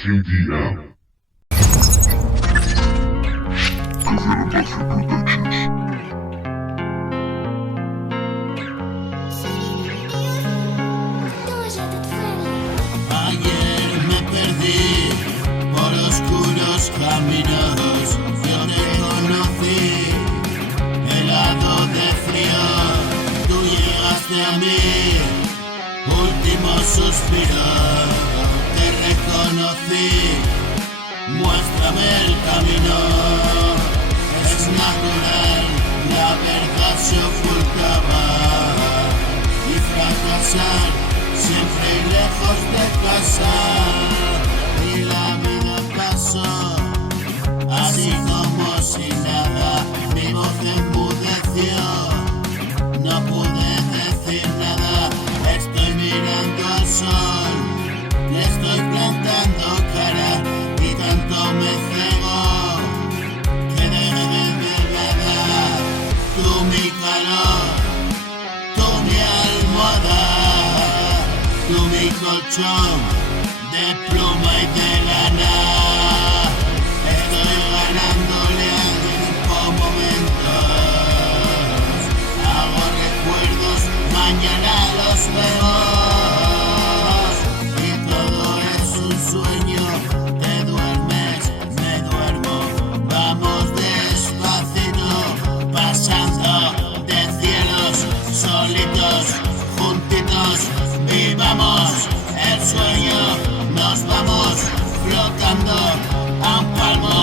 KDM. Ayer me perdí por oscuros caminos, yo te conocí, helado de frío, tú llegaste a mí, último suspiro, te reconocí, muéstrame el camino, es natural, la verdad se ocultaba y fracasar siempre lejos de casa, y la vida pasó así como si nada, mi voz enmudeció, no pude decir nada, estoy mirando al sol, le estoy plantando cara y tanto me cego que deje de verdad, tú mi calor, tú mi almohada, tú mi colchón de pluma y de lana, estoy ganándole al tiempo momentos, hago recuerdos, mañana los veo, y todo es un sueño, te duermes, me duermo, vamos despacito, pasando de cielos solitos, juntitos, vivamos el sueño, nos vamos flotando a un palmo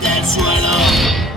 del suelo.